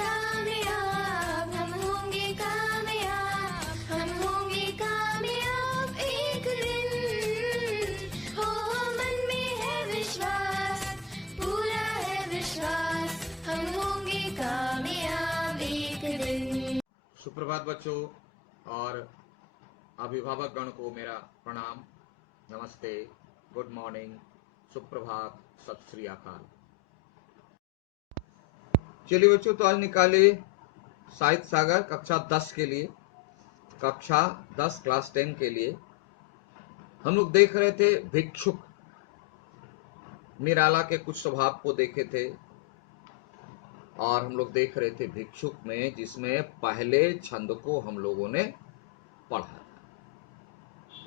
कामयाब, हम होंगे कामयाब, हम होंगे कामयाब एक दिन। हो मन में है विश्वास, पूरा है विश्वास, हम होंगे कामयाब एक दिन। सुप्रभात बच्चों और अभिभावक गण को मेरा प्रणाम, नमस्ते, गुड मॉर्निंग, सुप्रभात, सत श्री अकाल। चलिए बच्चों, तो आज निकाले साहित्य सागर कक्षा 10 के लिए, कक्षा 10 क्लास 10 के लिए। हम लोग देख रहे थे भिक्षुक, निराला के कुछ स्वभाव को देखे थे और हम लोग देख रहे थे भिक्षुक में, जिसमें पहले छंद को हम लोगों ने पढ़ा।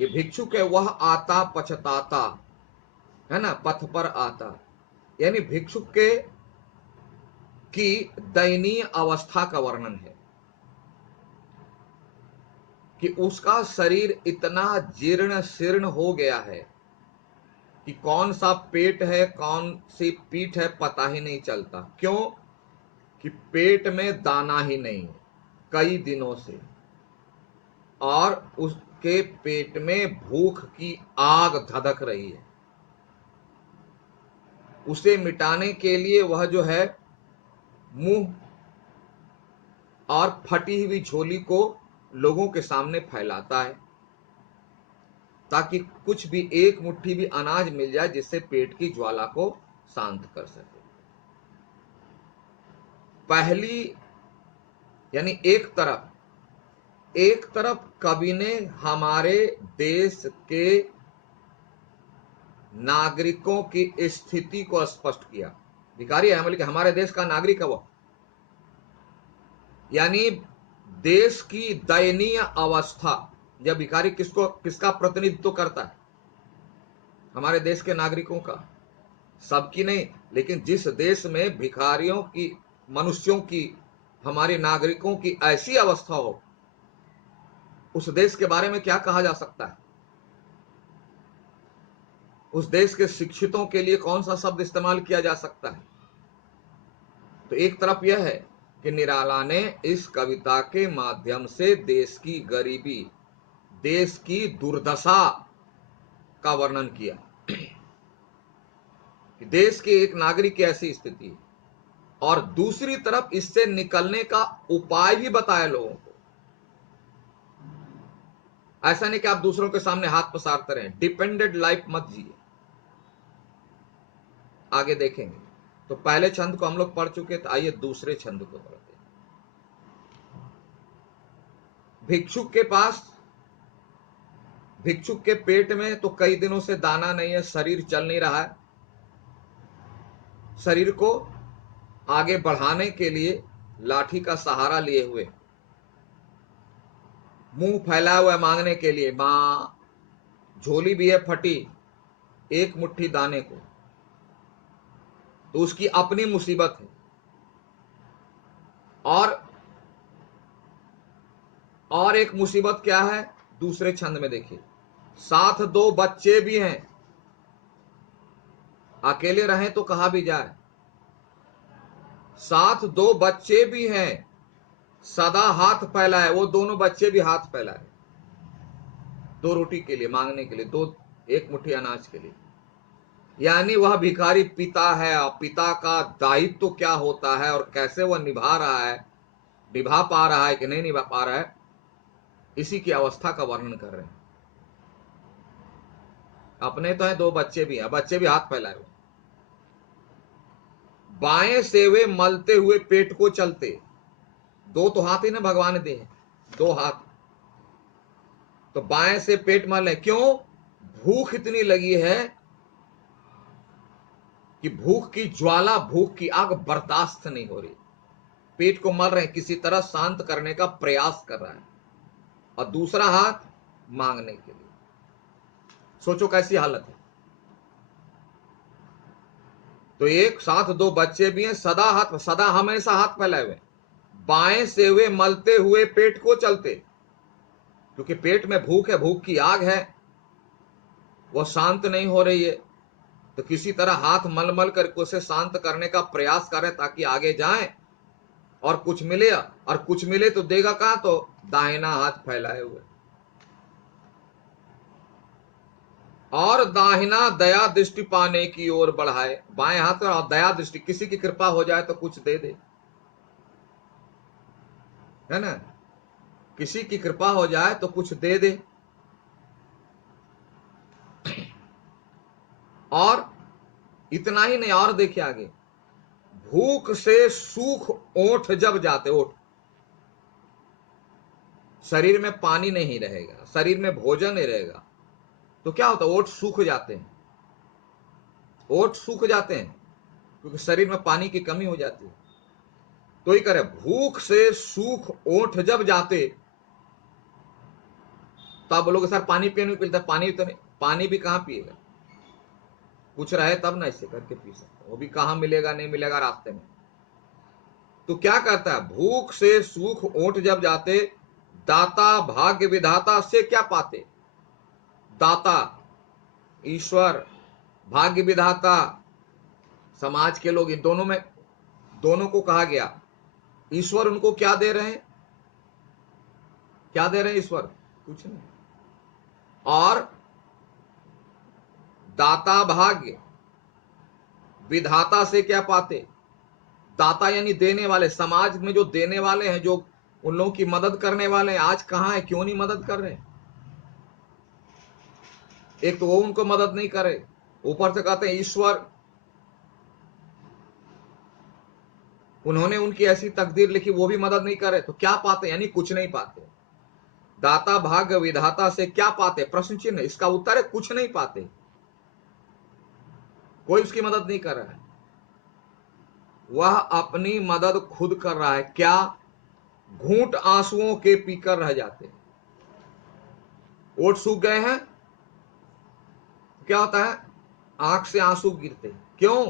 ये भिक्षुक है, वह आता पछताता, है ना, पथ पर आता, यानी भिक्षुक के की दयनीय अवस्था का वर्णन है कि उसका शरीर इतना जीर्ण शीर्ण हो गया है कि कौन सा पेट है कौन सी पीठ है पता ही नहीं चलता। क्यों? कि पेट में दाना ही नहीं कई दिनों से, और उसके पेट में भूख की आग धधक रही है। उसे मिटाने के लिए वह जो है मुंह और फटी हुई झोली को लोगों के सामने फैलाता है ताकि कुछ भी, एक मुट्ठी भी अनाज मिल जाए जिससे पेट की ज्वाला को शांत कर सके। पहली यानी एक तरफ कवि ने हमारे देश के नागरिकों की स्थिति को स्पष्ट किया। भिखारी है मतलब कि हमारे देश का नागरिक है वो, यानी देश की दयनीय अवस्था। जब भिखारी किसका प्रतिनिधित्व करता है? हमारे देश के नागरिकों का, सबकी नहीं, लेकिन जिस देश में भिखारियों की, मनुष्यों की, हमारे नागरिकों की ऐसी अवस्था हो, उस देश के बारे में क्या कहा जा सकता है? उस देश के शिक्षितों के लिए कौन सा शब्द इस्तेमाल किया जा सकता है? तो एक तरफ यह है कि निराला ने इस कविता के माध्यम से देश की गरीबी, देश की दुर्दशा का वर्णन किया कि देश के एक नागरिक की ऐसी स्थिति है, और दूसरी तरफ इससे निकलने का उपाय भी बताया लोगों को। ऐसा नहीं कि आप दूसरों के सामने हाथ पसारते रहें, डिपेंडेंट लाइफ मत जिए। आगे देखेंगे। तो पहले छंद को हम लोग पढ़ चुके, तो आइए दूसरे छंद को पढ़ते हैं। भिक्षुक के पेट में तो कई दिनों से दाना नहीं है, शरीर चल नहीं रहा है। शरीर को आगे बढ़ाने के लिए लाठी का सहारा लिए हुए, मुंह फैलाया हुआ मांगने के लिए, मां, झोली भी है फटी एक मुट्ठी दाने को, तो उसकी अपनी मुसीबत है। और एक मुसीबत क्या है? दूसरे छंद में देखिए, साथ दो बच्चे भी हैं, अकेले रहें तो कहा भी जाए, साथ दो बच्चे भी हैं, सदा हाथ फैलाए, वो दोनों बच्चे भी हाथ फैलाए, दो रोटी के लिए, मांगने के लिए, एक मुट्ठी अनाज के लिए। यानी वह भिखारी पिता है, और पिता का दायित्व तो क्या होता है और कैसे वह निभा रहा है, निभा पा रहा है कि नहीं निभा पा रहा है, इसी की अवस्था का वर्णन कर रहे हैं। अपने तो है, दो बच्चे भी हैं, बच्चे भी हाथ फैलाए हुए, बाएं से वे मलते हुए पेट को चलते। दो तो हाथ ही ना भगवान दे, दो हाथ, तो बाएं से पेट मल। क्यों? भूख इतनी लगी है कि भूख की ज्वाला, भूख की आग बर्दाश्त नहीं हो रही, पेट को मल रहे हैं, किसी तरह शांत करने का प्रयास कर रहा है, और दूसरा हाथ मांगने के लिए। सोचो कैसी हालत है। तो एक साथ दो बच्चे भी हैं, सदा हमेशा हाथ फैलाए हुए, बाएं से वे मलते हुए पेट को चलते, क्योंकि पेट में भूख है, भूख की आग है, वो शांत नहीं हो रही है, तो किसी तरह हाथ मल मल करके उसे शांत करने का प्रयास करें ताकि आगे जाएं। और कुछ मिले, और कुछ मिले तो देगा कहां, तो दाहिना हाथ फैलाए हुए। और दाहिना दया दृष्टि पाने की ओर बढ़ाए, बाएं हाथ और दया दृष्टि, किसी की कृपा हो जाए तो कुछ दे दे, है ना, किसी की कृपा हो जाए तो कुछ दे दे। और इतना ही नहीं, और देखिए आगे, भूख से सूख ओठ जब जाते, ओठ, शरीर में पानी नहीं रहेगा, शरीर में भोजन नहीं रहेगा, तो क्या होता है, ओठ सूख जाते हैं, ओठ सूख जाते हैं, क्योंकि शरीर में पानी की कमी हो जाती है। तो ही करे, भूख से सूख ओठ जब जाते, तो आप बोलोगे सर पानी पीने को मिलता है, पानी तो नहीं, पानी भी कहां पिएगा, कुछ रहे तब ना इससे करके पी सकते, वो भी कहां मिलेगा, नहीं मिलेगा रास्ते में। तो क्या करता है, भूख से सूख ओठ जब जाते, दाता भाग्य विधाता से क्या पाते, दाता ईश्वर, भाग्य विधाता समाज के लोग, इन दोनों में, दोनों को कहा गया। ईश्वर उनको क्या दे रहे हैं, क्या दे रहे हैं ईश्वर, कुछ नहीं। और दाता भाग्य विधाता से क्या पाते, दाता यानी देने वाले, समाज में जो देने वाले हैं, जो उन लोगों की मदद करने वाले हैं, आज कहां है, क्यों नहीं मदद कर रहे। एक तो वो उनको मदद नहीं करे, ऊपर से कहते हैं ईश्वर, उन्होंने उनकी ऐसी तकदीर लिखी, वो भी मदद नहीं करे, तो क्या पाते, यानी कुछ नहीं पाते। दाता भाग्य विधाता से क्या पाते, प्रश्न चिन्ह, इसका उत्तर है कुछ नहीं पाते, कोई उसकी मदद नहीं कर रहा है, वह अपनी मदद खुद कर रहा है। क्या, घूंट आंसुओं के पीकर रह जाते, ओठ सूख गए हैं, क्या होता है, आंख से आंसू गिरते, क्यों,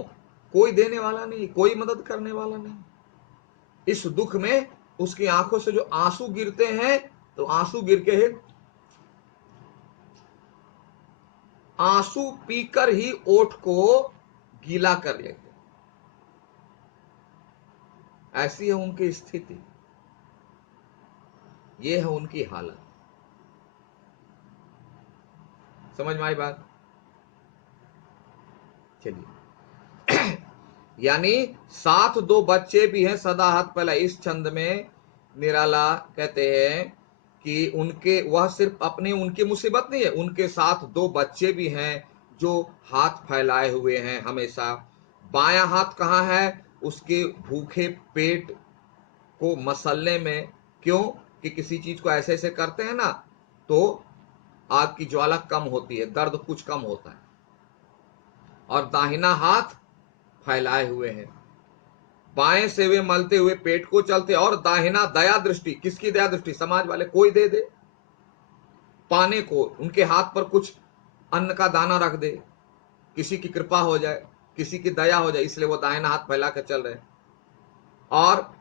कोई देने वाला नहीं, कोई मदद करने वाला नहीं। इस दुख में उसकी आंखों से जो आंसू गिरते हैं, तो आंसू गिर के आंसू पीकर ही ओठ को गीला कर लेते, ऐसी है उनकी स्थिति, ये है उनकी हालत। समझ में आई बात, चलिए। यानी साथ दो बच्चे भी हैं, सदा हाथ फैला, इस छंद में निराला कहते हैं कि उनके, वह सिर्फ अपने, उनकी मुसीबत नहीं है, उनके साथ दो बच्चे भी हैं जो हाथ फैलाए हुए हैं हमेशा। बायां हाथ कहां है, उसके भूखे पेट को मसलने में, क्यों, कि किसी चीज को ऐसे ऐसे करते हैं ना, तो आग की ज्वाला कम होती है, दर्द कुछ कम होता है। और दाहिना हाथ फैलाए हुए हैं, बाएं से वे मलते हुए पेट को चलते, और दाहिना दया दृष्टि, किसकी दया दृष्टि, समाज वाले, कोई दे दे पाने को, उनके हाथ पर कुछ अन्न का दाना रख दे, किसी की कृपा हो जाए, किसी की दया हो जाए, इसलिए वो दाहिना हाथ फैला कर चल रहे हैं। और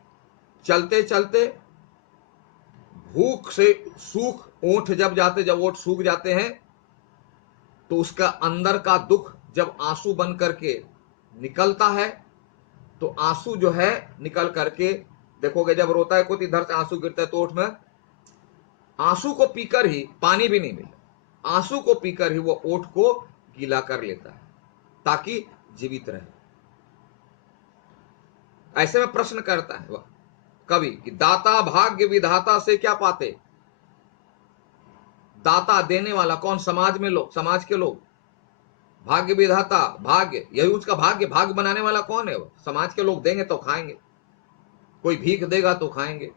चलते चलते भूख से सूख ओठ जब जाते, जब ओठ सूख जाते हैं, तो उसका अंदर का दुख जब आंसू बन करके निकलता है, तो आंसू जो है निकल करके, देखोगे जब रोता है कोई, इधर से आंसू गिरता है तो ओठ में, आंसू को पीकर ही, पानी भी नहीं मिला, आंसू को पीकर ही वो ओठ को गीला कर लेता है ताकि जीवित रहे। ऐसे में प्रश्न करता है वह कवि कि दाता भाग्य विधाता से क्या पाते, दाता देने वाला कौन, समाज में लोग, समाज के लोग, भाग्य विधाता, भाग्य यही उसका भाग्य, भाग्य बनाने वाला कौन है, वो समाज के लोग देंगे तो खाएंगे, कोई भीख देगा तो खाएंगे।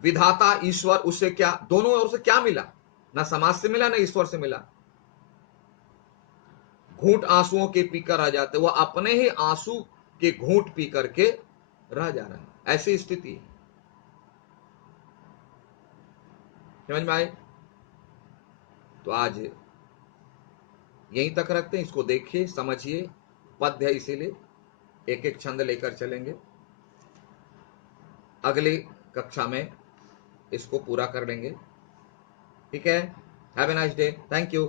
विधाता ईश्वर, उससे क्या, दोनों ओर से क्या मिला, ना समाज से मिला ना ईश्वर से मिला। घूंट आंसुओं के पीकर रह जाते, वह अपने ही आंसू के घूंट पी करके रह जा रहा है, ऐसी स्थिति है। समझ में आए, तो आज यहीं तक रखते हैं, इसको देखिए समझिए, पद्य है इसीलिए एक एक छंद लेकर चलेंगे, अगली कक्षा में इसको पूरा कर लेंगे, ठीक है। Have a nice day, thank you.